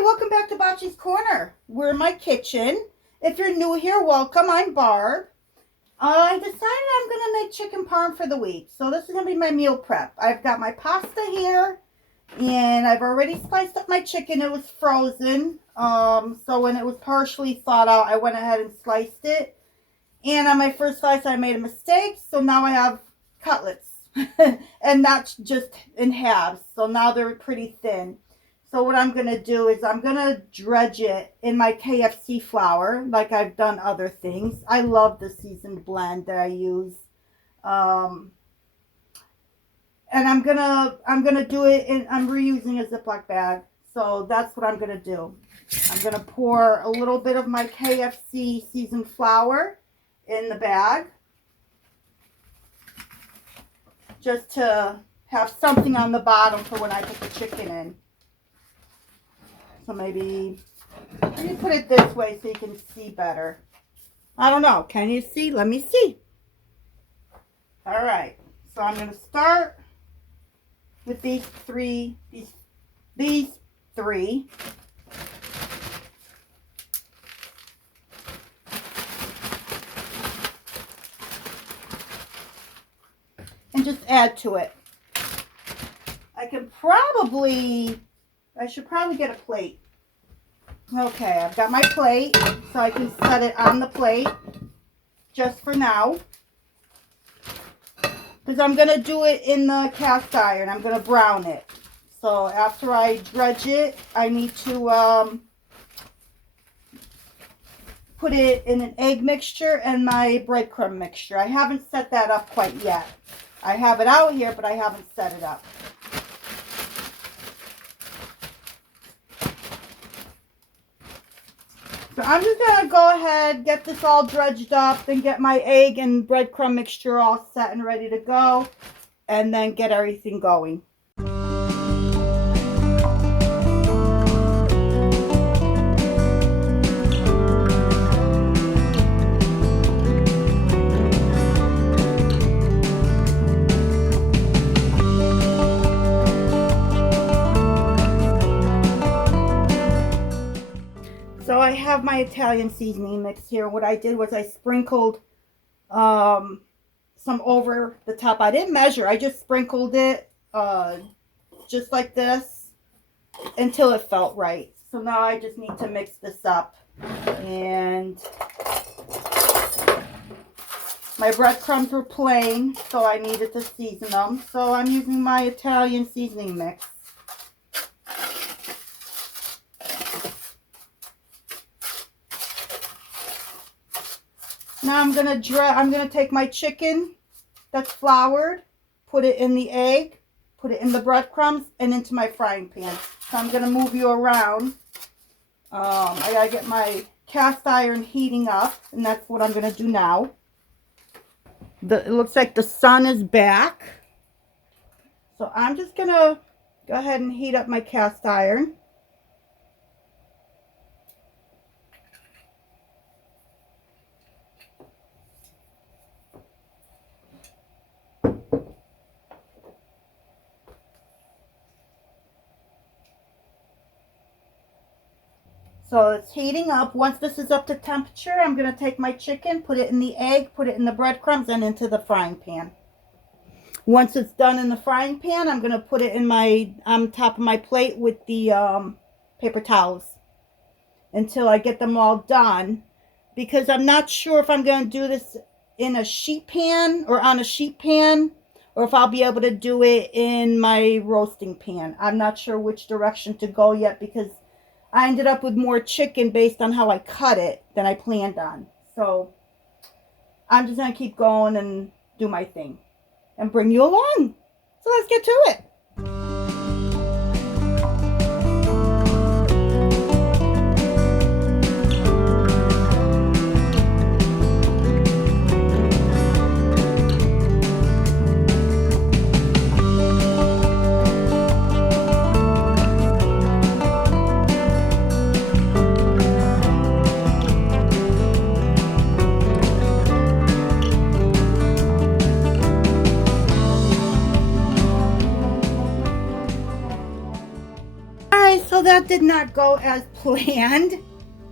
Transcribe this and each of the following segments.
Hi, welcome back to Bocce's Corner. We're in my kitchen. If you're new here, welcome. I'm Barb. I decided I'm going to make chicken parm for the week. So this is going to be my meal prep. I've got my pasta here, and I've already sliced up my chicken. It was frozen. So when it was partially thawed out, I went ahead and sliced it. And on my first slice, I made a mistake. So now I have cutlets. And that's just in halves. So now they're pretty thin. So what I'm going to do is I'm going to dredge it in my KFC flour like I've done other things. I love the seasoned blend that I use. And I'm going to do it in, I'm reusing a Ziploc bag. So that's what I'm going to do. I'm going to pour a little bit of my KFC seasoned flour in the bag, just to have something on the bottom for when I put the chicken in. So maybe you put it this way so you can see better. I don't know. Can you see? Let me see. All right. So I'm going to start with these three. And just add to it. I should probably get a plate. Okay, I've got my plate, so I can set it on the plate just for now. Because I'm going to do it in the cast iron. I'm going to brown it. So after I dredge it, I need to put it in an egg mixture and my breadcrumb mixture. I haven't set that up quite yet. I have it out here, but I haven't set it up. So I'm just going to go ahead, get this all dredged up, then get my egg and breadcrumb mixture all set and ready to go, and then get everything going. So I have my Italian seasoning mix here. What I did was I sprinkled some over the top. I didn't measure. I just sprinkled it just like this until it felt right. So now I just need to mix this up. And my breadcrumbs were plain, so I needed to season them. So I'm using my Italian seasoning mix. Now I'm gonna take my chicken that's floured, put it in the egg, put it in the breadcrumbs, and into my frying pan. So I'm gonna move you around. I gotta get my cast iron heating up, and that's what I'm gonna do now. It looks like the sun is back. So I'm just gonna go ahead and heat up my cast iron. So it's heating up. Once this is up to temperature, I'm going to take my chicken, put it in the egg, put it in the breadcrumbs, and into the frying pan. Once it's done in the frying pan, I'm going to put it in on top of my plate with the paper towels until I get them all done. Because I'm not sure if I'm going to do this in a sheet pan or on a sheet pan, or if I'll be able to do it in my roasting pan. I'm not sure which direction to go yet, because I ended up with more chicken based on how I cut it than I planned on. So I'm just going to keep going and do my thing and bring you along. So let's get to it. did not go as planned.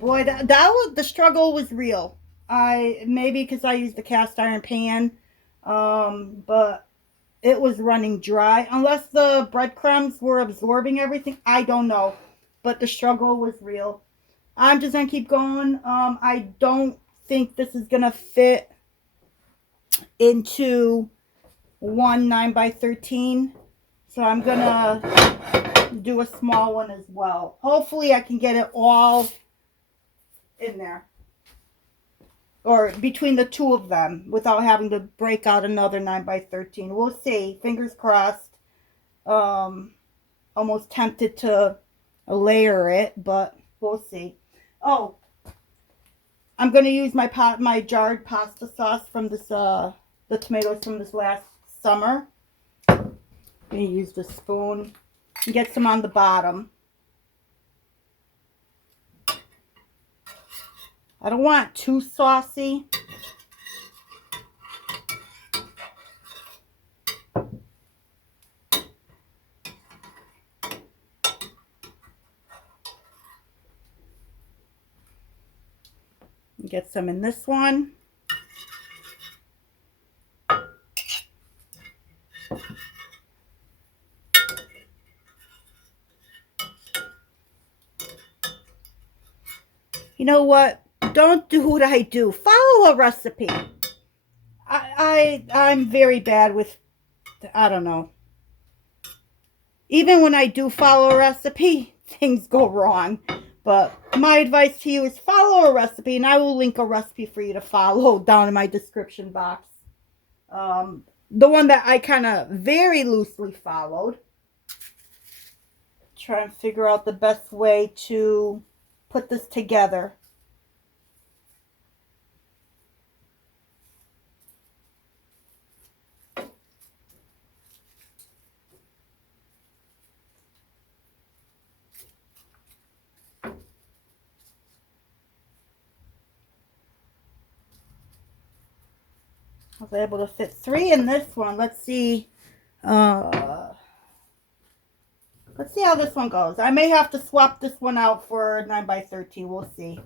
Boy, that was, the struggle was real. Maybe because I used the cast iron pan, but it was running dry. Unless the breadcrumbs were absorbing everything, I don't know. But the struggle was real. I'm just gonna keep going. I don't think this is gonna fit into one 9x13, so I'm gonna do a small one as well. Hopefully I can get it all in there, or between the two of them, without having to break out another 9x13. We'll see. Fingers crossed. Almost tempted to layer it, but we'll see. Oh, I'm going to use my jarred pasta sauce from this, the tomatoes from this last summer. I'm going to use the spoon and get some on the bottom. I don't want it too saucy. Get some in this one. You know what? Don't do what I do. Follow a recipe. I'm very bad with, I don't know. Even when I do follow a recipe, things go wrong. But my advice to you is follow a recipe, and I will link a recipe for you to follow down in my description box. The one that I kind of very loosely followed. Try and figure out the best way to put this together. I was able to fit 3 in this one. Let's see how this one goes. I may have to swap this one out for 9x13. We'll see.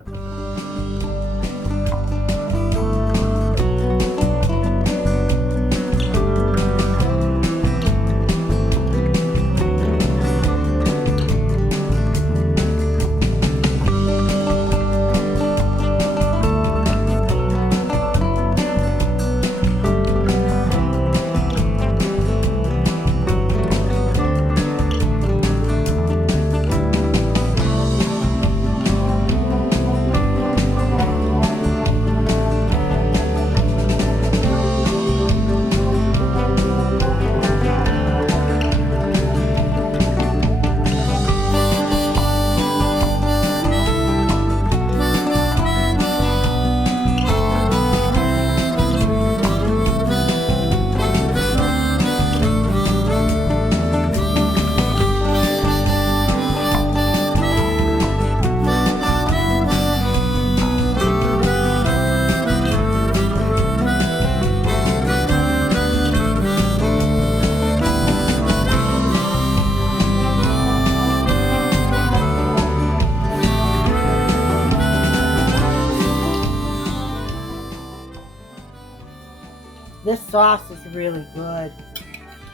This sauce is really good.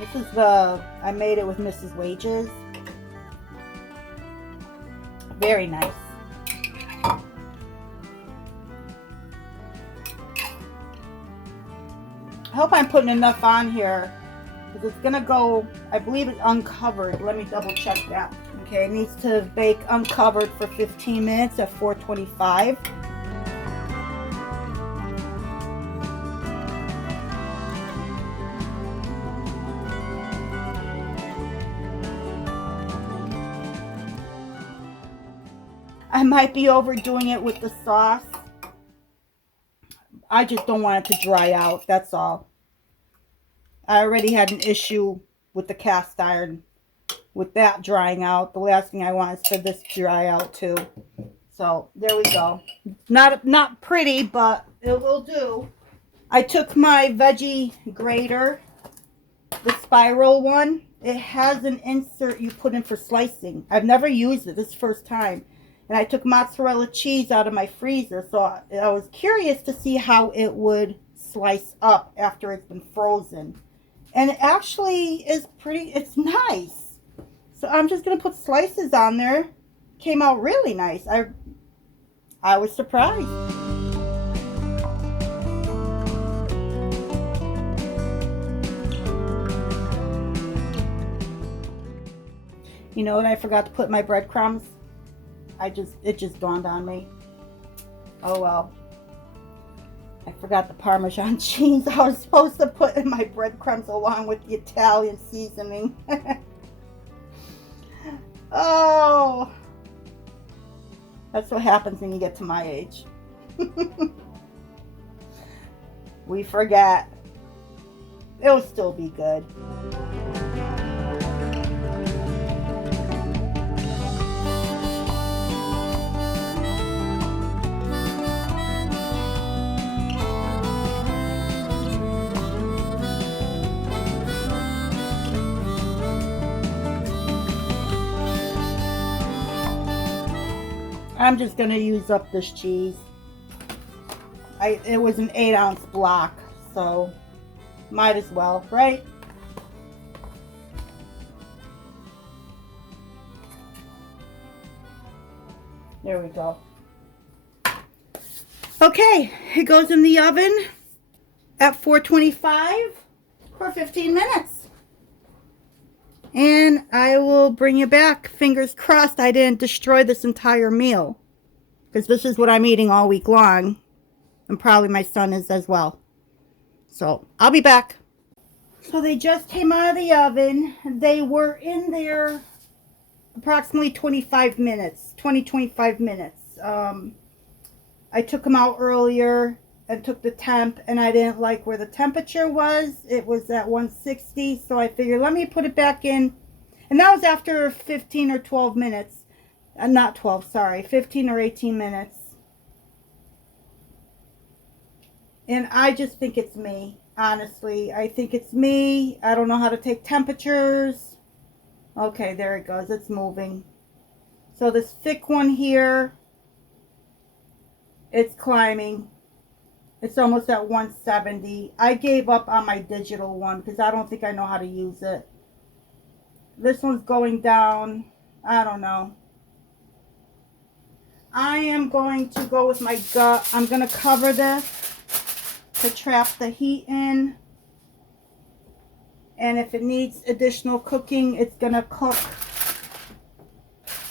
This is I made it with Mrs. Wages. Very nice. I hope I'm putting enough on here, because it's gonna go, I believe it's uncovered. Let me double check that. Okay, it needs to bake uncovered for 15 minutes at 425. I might be overdoing it with the sauce. I just don't want it to dry out, that's all. I already had an issue with the cast iron, with that drying out. The last thing I want is for this to dry out too. So there we go. Not pretty, but it will do. I took my veggie grater, the spiral one, it has an insert you put in for slicing. I've never used it. This is the first time. And I took mozzarella cheese out of my freezer, so I was curious to see how it would slice up after it's been frozen. And it actually is pretty, it's nice. So I'm just going to put slices on there. Came out really nice. I was surprised. You know what I forgot to put in my breadcrumbs? It just dawned on me. Oh well. I forgot the Parmesan cheese I was supposed to put in my breadcrumbs along with the Italian seasoning. Oh. That's what happens when you get to my age. We forget. It'll still be good. I'm just going to use up this cheese. It was an 8-ounce block, so might as well, right? There we go. Okay, it goes in the oven at 425 for 15 minutes. And I will bring you back. Fingers crossed I didn't destroy this entire meal, because this is what I'm eating all week long. And probably my son is as well. So I'll be back. So they just came out of the oven. They were in there approximately 25 minutes. I took them out earlier and took the temp, and I didn't like where the temperature was. It was at 160, so I figured let me put it back in. And that was after 15 or 12 minutes. Not 12, sorry, 15 or 18 minutes. And I just think it's me, honestly. I think it's me. I don't know how to take temperatures. Okay, there it goes. It's moving. So this thick one here, it's climbing. It's almost at 170. I gave up on my digital one because I don't think I know how to use it. This one's going down. I don't know. I am going to go with my gut. I'm going to cover this to trap the heat in. And if it needs additional cooking, it's going to cook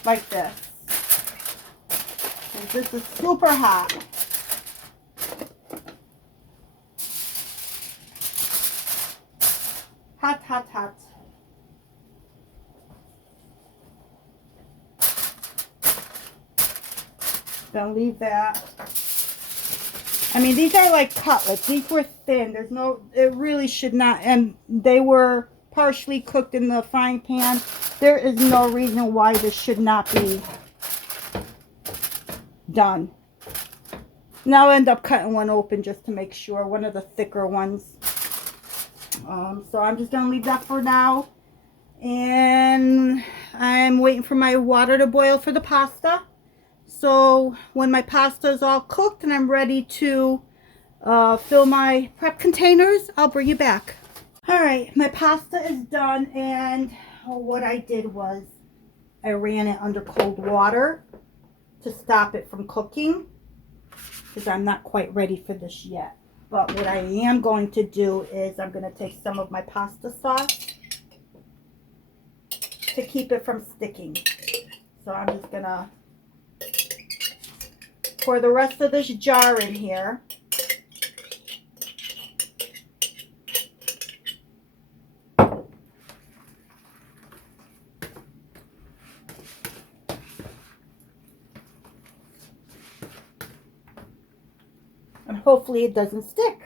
like this. And this is super hot. Hot, hot, hot. Gonna leave that. I mean, these are like cutlets. These were thin. There's no, it really should not, and they were partially cooked in the frying pan. There is no reason why this should not be done. Now I'll end up cutting one open just to make sure, one of the thicker ones. So I'm just going to leave that for now. And I'm waiting for my water to boil for the pasta. So when my pasta is all cooked and I'm ready to fill my prep containers, I'll bring you back. Alright, my pasta is done, and what I did was I ran it under cold water to stop it from cooking, because I'm not quite ready for this yet. But what I am going to do is I'm going to take some of my pasta sauce to keep it from sticking. So I'm just going to pour the rest of this jar in here. And hopefully it doesn't stick.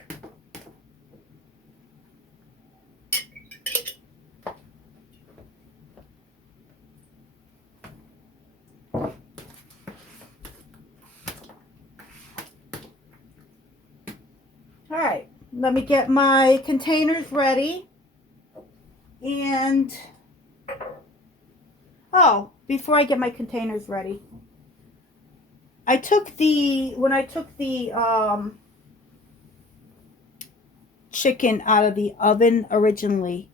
All right, let me get my containers ready, and Oh, before I get my containers ready, when I took the chicken out of the oven originally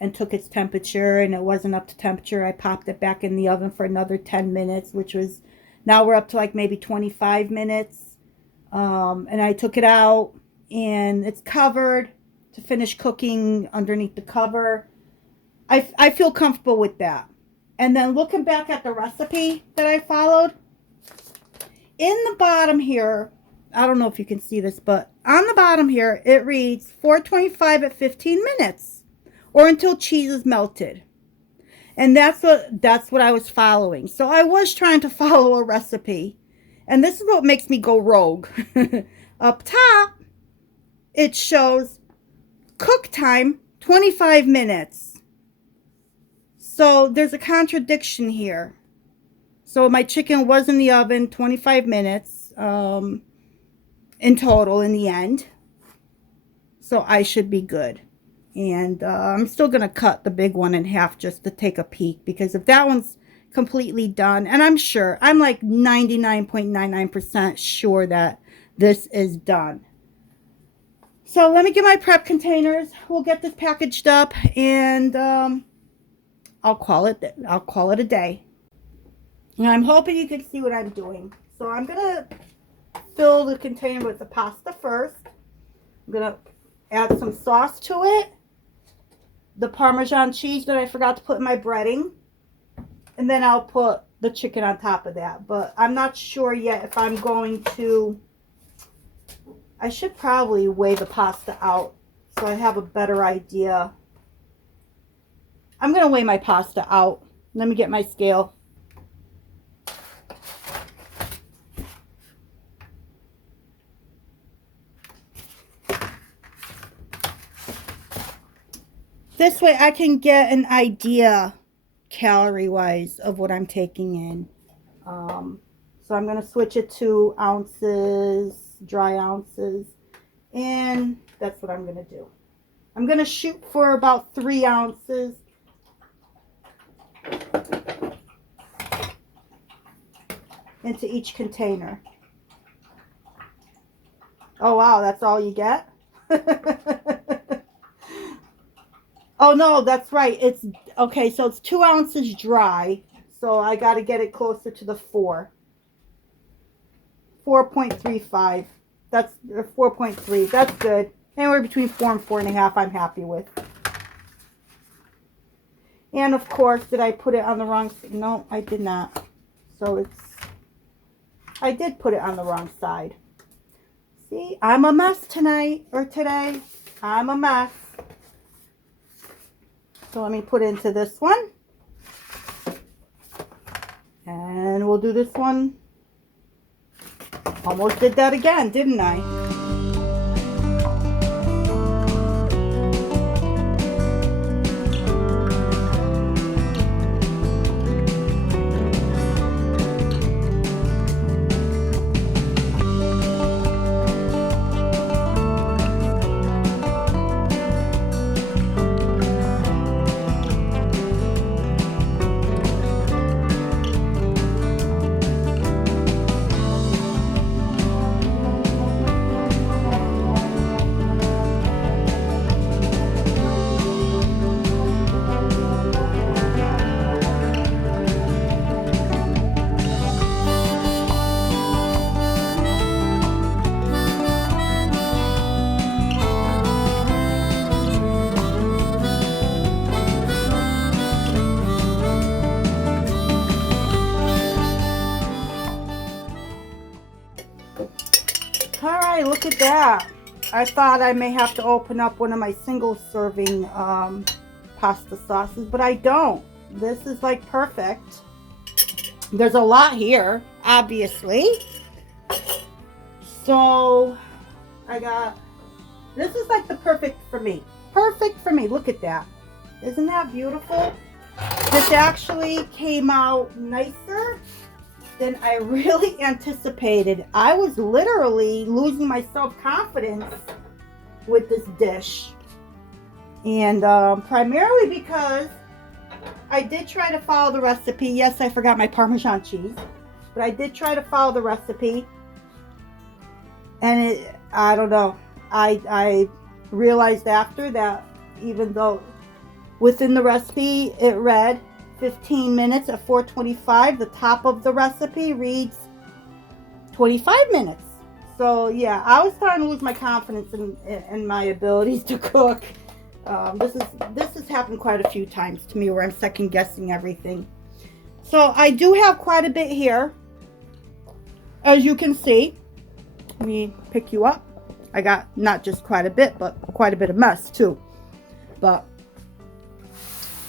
and took its temperature and it wasn't up to temperature, I popped it back in the oven for another 10 minutes, which was, now we're up to like maybe 25 minutes. And I took it out and it's covered to finish cooking underneath the cover. I feel comfortable with that. And then looking back at the recipe that I followed, in the bottom here, I don't know if you can see this, but on the bottom here, it reads 425 at 15 minutes or until cheese is melted. And that's what I was following. So I was trying to follow a recipe. And this is what makes me go rogue. Up top, it shows cook time 25 minutes. So there's a contradiction here. So my chicken was in the oven 25 minutes in total in the end. So I should be good. And I'm still going to cut the big one in half just to take a peek. Because if that one's completely done, and I'm like 99.99% sure that this is done. So let me get my prep containers. We'll get this packaged up and I'll call it a day. And I'm hoping you can see what I'm doing. So I'm going to fill the container with the pasta first. I'm going to add some sauce to it. The Parmesan cheese that I forgot to put in my breading. And then I'll put the chicken on top of that. But I'm not sure yet if I'm going to... I should probably weigh the pasta out so I have a better idea. I'm going to weigh my pasta out. Let me get my scale. This way I can get an idea calorie-wise of what I'm taking in. So I'm going to switch it to ounces, dry ounces, and that's what I'm going to do. I'm going to shoot for about 3 ounces. Into each container. Oh wow, that's all you get? Oh no, that's right. It's okay, so it's 2 ounces dry. So I got to get it closer to the 4. 4.35. That's 4.3. That's good. Anywhere between 4 and 4.5 I'm happy with. And of course, did I put it on the wrong side? No, I did not. So I did put it on the wrong side. See, I'm a mess tonight or today. I'm a mess. So let me put it into this one. And we'll do this one. Almost did that again, didn't I? Alright, look at that. I thought I may have to open up one of my single serving pasta sauces, but I don't. This is like perfect. There's a lot here, obviously. So this is like the perfect for me. Perfect for me. Look at that. Isn't that beautiful? This actually came out nicer than I really anticipated. I was literally losing my self-confidence with this dish. And primarily because I did try to follow the recipe. Yes, I forgot my Parmesan cheese, but I did try to follow the recipe. And I don't know. I realized after that, even though within the recipe it read 15 minutes at 425, the top of the recipe reads 25 minutes. So yeah, I was starting to lose my confidence in my abilities to cook. This has happened quite a few times to me where I'm second guessing everything. So I do have quite a bit here, as you can see. Let me pick you up. I got not just quite a bit, but quite a bit of mess too. But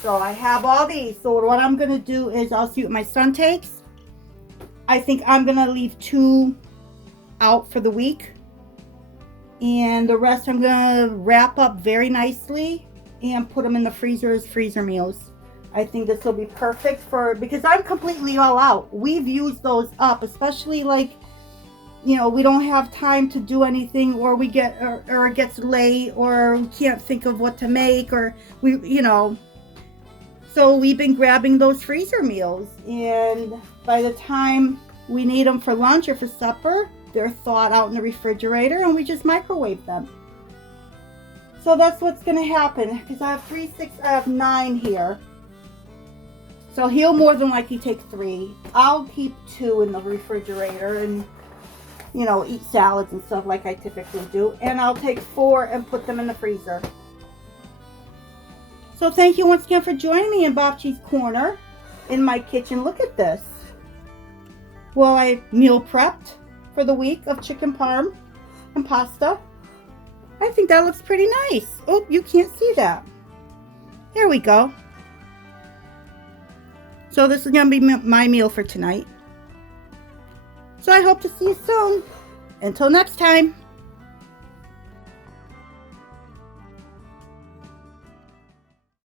so I have all these. So what I'm gonna do is I'll see what my son takes. I think I'm gonna leave 2 out for the week, and the rest I'm gonna wrap up very nicely and put them in the freezer as freezer meals. I think this will be perfect because I'm completely all out. We've used those up, especially like, you know, we don't have time to do anything, or we get or it gets late, or we can't think of what to make, or we, you know, so we've been grabbing those freezer meals, and by the time we need them for lunch or for supper, they're thawed out in the refrigerator, and we just microwave them. So that's what's going to happen, because I have 3, 6, I have 9 here. So he'll more than likely take 3. I'll keep 2 in the refrigerator and, you know, eat salads and stuff like I typically do. And I'll take 4 and put them in the freezer. So thank you once again for joining me in Bobchi's Corner in my kitchen. Look at this. Well, I meal prepped for the week of chicken parm and pasta. I think that looks pretty nice. Oh, you can't see that. There we go. So this is going to be my meal for tonight. So I hope to see you soon. Until next time.